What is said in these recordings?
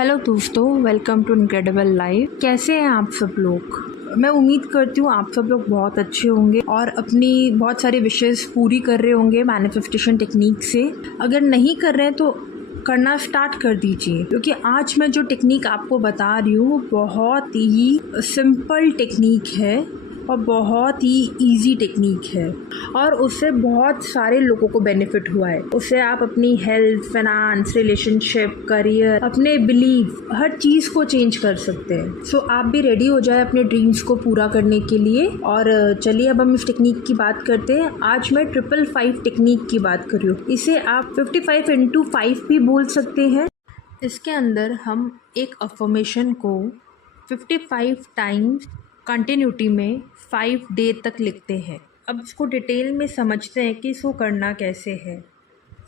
Hello दोस्तों, welcome to incredible life. कैसे हैं आप सब लोग? मैं उम्मीद करती हूँ आप सब लोग बहुत अच्छे होंगे और अपनी बहुत सारी विशेस पूरी कर रहे होंगे मैनिफेस्टेशन टेक्निक से। अगर नहीं कर रहे हैं तो करना स्टार्ट कर दीजिए, क्योंकि आज मैं जो टेक्निक आपको बता रही हूँ वो बहुत ही सिंपल टेक्निक है और बहुत ही इजी टेक्निक है और उससे बहुत सारे लोगों को बेनिफिट हुआ है। उससे आप अपनी हेल्थ, फाइनेंस, रिलेशनशिप, करियर, अपने बिलीफ, हर चीज़ को चेंज कर सकते हैं। सो आप भी रेडी हो जाए अपने ड्रीम्स को पूरा करने के लिए। और चलिए अब हम इस टेक्निक की बात करते हैं। आज मैं 555 टेक्निक की बात कर रही हूँ। इसे आप 55 into 5 भी बोल सकते हैं। इसके अंदर हम एक अफर्मेशन को 55 टाइम्स कंटिन्यूटी में 5 डे तक लिखते हैं। अब इसको डिटेल में समझते हैं कि इसको करना कैसे है।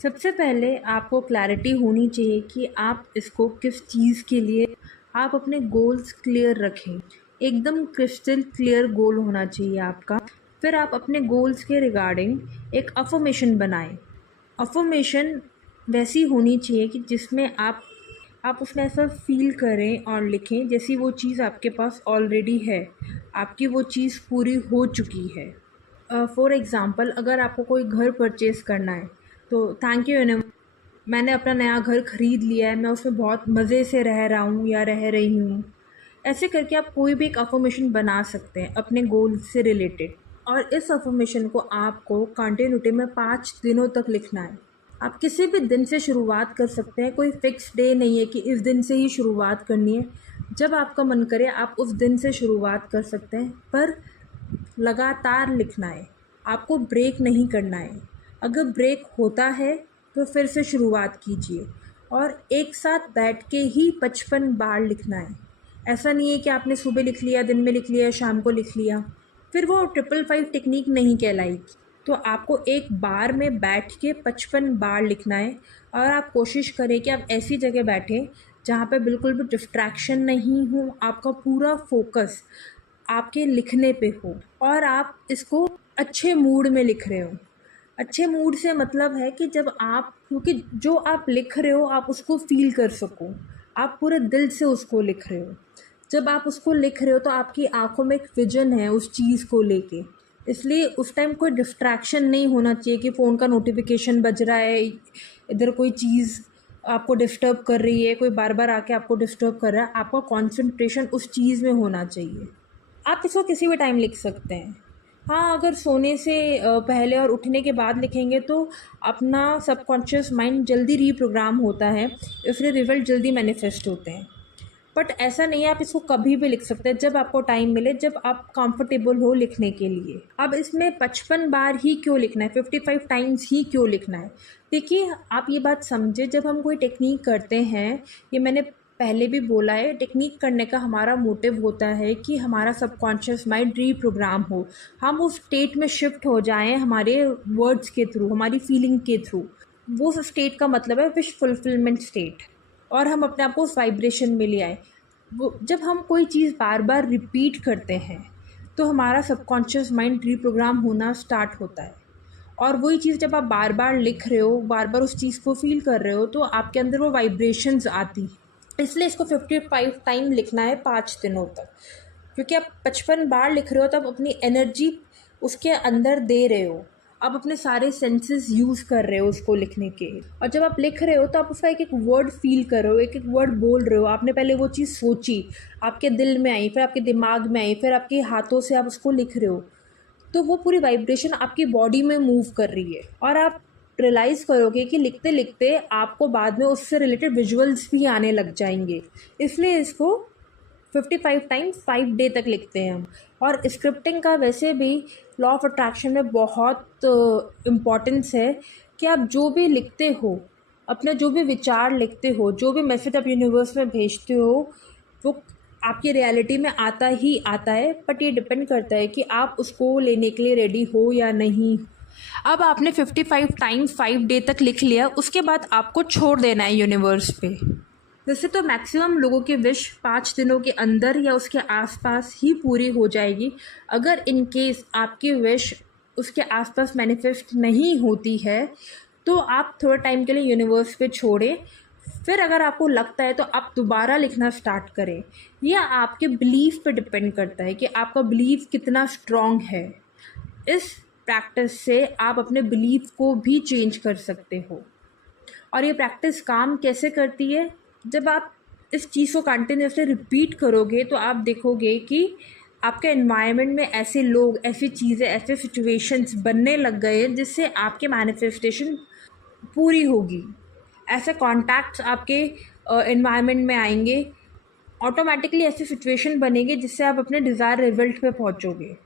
सबसे पहले आपको क्लैरिटी होनी चाहिए कि आप इसको किस चीज़ के लिए, आप अपने गोल्स क्लियर रखें। एकदम क्रिस्टल क्लियर गोल होना चाहिए आपका। फिर आप अपने गोल्स के रिगार्डिंग एक अफर्मेशन बनाएं। अफर्मेशन वैसी होनी चाहिए कि जिसमें आप उसमें ऐसा फील करें और लिखें जैसी वो चीज़ आपके पास ऑलरेडी है, आपकी वो चीज़ पूरी हो चुकी है। फॉर एग्ज़ाम्पल, अगर आपको कोई घर परचेज़ करना है तो थैंक यू मैंने अपना नया घर ख़रीद लिया है, मैं उसमें बहुत मज़े से रह रहा हूँ या रह रही हूँ। ऐसे करके आप कोई भी एक अफर्मेशन बना सकते हैं अपने गोल से रिलेटेड। और इस अफर्मेशन को आपको कंटिन्यूटी में 5 दिनों तक लिखना है। आप किसी भी दिन से शुरुआत कर सकते हैं, कोई फ़िक्स डे नहीं है कि इस दिन से ही शुरुआत करनी है। जब आपका मन करे आप उस दिन से शुरुआत कर सकते हैं, पर लगातार लिखना है, आपको ब्रेक नहीं करना है। अगर ब्रेक होता है तो फिर से शुरुआत कीजिए और एक साथ बैठ के ही 55 बार लिखना है। ऐसा नहीं है कि आपने सुबह लिख लिया, दिन में लिख लिया, शाम को लिख लिया, फिर वो 555 टेक्निक नहीं कहलाएगी। तो आपको एक बार में बैठ के 55 बार लिखना है और आप कोशिश करें कि आप ऐसी जगह बैठें जहाँ पे बिल्कुल भी डिस्ट्रैक्शन नहीं हो, आपका पूरा फोकस आपके लिखने पे हो और आप इसको अच्छे मूड में लिख रहे हो। अच्छे मूड से मतलब है कि जब आप, क्योंकि जो आप लिख रहे हो आप उसको फील कर सको, आप पूरे दिल से उसको लिख रहे हो। जब आप उसको लिख रहे हो तो आपकी आंखों में एक विजन है उस चीज़ को लेके, इसलिए उस टाइम कोई डिस्ट्रैक्शन नहीं होना चाहिए कि फ़ोन का नोटिफिकेशन बज रहा है, इधर कोई चीज़ आपको डिस्टर्ब कर रही है, कोई बार बार आके आपको डिस्टर्ब कर रहा है। आपका कॉन्सेंट्रेशन उस चीज़ में होना चाहिए। आप इसको किसी भी टाइम लिख सकते हैं। हाँ, अगर सोने से पहले और उठने के बाद लिखेंगे तो अपना सबकॉन्शियस माइंड जल्दी रीप्रोग्राम होता है, इसलिए रिजल्ट जल्दी मैनिफेस्ट होते हैं। बट ऐसा नहीं है, आप इसको कभी भी लिख सकते हैं, जब आपको टाइम मिले, जब आप कंफर्टेबल हो लिखने के लिए। अब इसमें 55 बार ही क्यों लिखना है, 55 टाइम्स ही क्यों लिखना है? देखिए, आप ये बात समझे, जब हम कोई टेक्निक करते हैं, ये मैंने पहले भी बोला है, टेक्निक करने का हमारा मोटिव होता है कि हमारा सबकॉन्शियस माइंड रीप्रोग्राम हो, हम उस स्टेट में शिफ्ट हो जाएं हमारे वर्ड्स के थ्रू, हमारी फीलिंग के थ्रू। वो स्टेट का मतलब है विश फुलफिलमेंट स्टेट, और हम अपने आप को उस वाइब्रेशन में ले आए। वो जब हम कोई चीज़ बार बार रिपीट करते हैं तो हमारा सबकॉन्शियस माइंड रीप्रोग्राम होना स्टार्ट होता है, और वही चीज़ जब आप बार बार लिख रहे हो, बार बार उस चीज़ को फील कर रहे हो, तो आपके अंदर वो वाइब्रेशंस आती हैं। इसलिए इसको 55 टाइम लिखना है 5 दिनों तक, क्योंकि आप 55 बार लिख रहे हो तब अपनी एनर्जी उसके अंदर दे रहे हो, आप अपने सारे सेंसेस यूज़ कर रहे हो उसको लिखने के। और जब आप लिख रहे हो तो आप उसका एक एक वर्ड फील कर रहे हो, एक एक वर्ड बोल रहे हो। आपने पहले वो चीज़ सोची, आपके दिल में आई, फिर आपके दिमाग में आई, फिर आपके हाथों से आप उसको लिख रहे हो, तो वो पूरी वाइब्रेशन आपकी बॉडी में मूव कर रही है। और आप रियलाइज़ करोगे कि लिखते लिखते आपको बाद में उससे रिलेटेड विजुअल्स भी आने लग जाएंगे। इसलिए इसको 55 टाइम्स 5 डे तक लिखते हैं हम। और स्क्रिप्टिंग का वैसे भी लॉ ऑफ अट्रैक्शन में बहुत इम्पॉर्टेंस है कि आप जो भी लिखते हो, अपने जो भी विचार लिखते हो, जो भी मैसेज आप यूनिवर्स में भेजते हो, वो आपकी रियलिटी में आता ही आता है। बट ये डिपेंड करता है कि आप उसको लेने के लिए रेडी हो या नहीं। अब आपने 55 टाइम्स 5 डे तक लिख लिया, उसके बाद आपको छोड़ देना है यूनिवर्स पे। वैसे तो मैक्सिमम लोगों की विश 5 दिनों के अंदर या उसके आसपास ही पूरी हो जाएगी। अगर इन केस आपकी विश उसके आसपास मैनिफेस्ट नहीं होती है तो आप थोड़ा टाइम के लिए यूनिवर्स पे छोड़ें। फिर अगर आपको लगता है तो आप दोबारा लिखना स्टार्ट करें। यह आपके बिलीफ पे डिपेंड करता है कि आपका बिलीफ कितना स्ट्रॉन्ग है। इस प्रैक्टिस से आप अपने बिलीफ को भी चेंज कर सकते हो। और ये प्रैक्टिस काम कैसे करती है? जब आप इस चीज़ को कंटिन्यूसली रिपीट करोगे तो आप देखोगे कि आपके एनवायरनमेंट में ऐसे लोग, ऐसी चीज़ें, ऐसे सिचुएशंस बनने लग गए जिससे आपके मैनिफेस्टेशन पूरी होगी। ऐसे कॉन्टैक्ट्स आपके एनवायरनमेंट में आएंगे, ऑटोमेटिकली ऐसी सिचुएशन बनेगी जिससे आप अपने डिज़ायर रिजल्ट पे पहुंचोगे।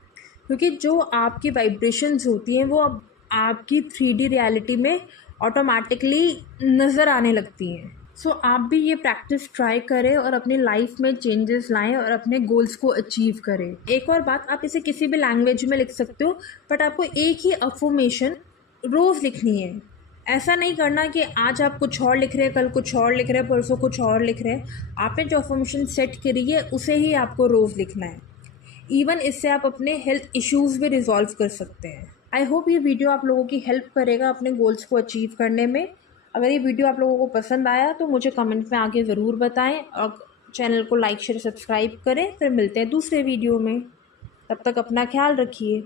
क्योंकि जो आपकी वाइब्रेशंस होती हैं वो अब आपकी 3D रियलिटी में ऑटोमेटिकली नज़र आने लगती हैं। सो आप भी ये प्रैक्टिस ट्राई करें और अपनी लाइफ में चेंजेस लाएं और अपने गोल्स को अचीव करें। एक और बात, आप इसे किसी भी लैंग्वेज में लिख सकते हो, बट आपको एक ही अफर्मेशन रोज़ लिखनी है। ऐसा नहीं करना कि आज आप कुछ और लिख रहे हैं, कल कुछ और लिख रहे हैं, परसों कुछ और लिख रहे हैं। आपने जो अफर्मेशन सेट करी है उसे ही आपको रोज़ लिखना है। इवन इससे आप अपने हेल्थ इश्यूज़ भी रिजॉल्व कर सकते हैं। आई होप ये वीडियो आप लोगों की हेल्प करेगा अपने गोल्स को अचीव करने में। अगर ये वीडियो आप लोगों को पसंद आया तो मुझे कमेंट में आके ज़रूर बताएं और चैनल को लाइक शेयर सब्सक्राइब करें। फिर मिलते हैं दूसरे वीडियो में। तब तक अपना ख्याल रखिए।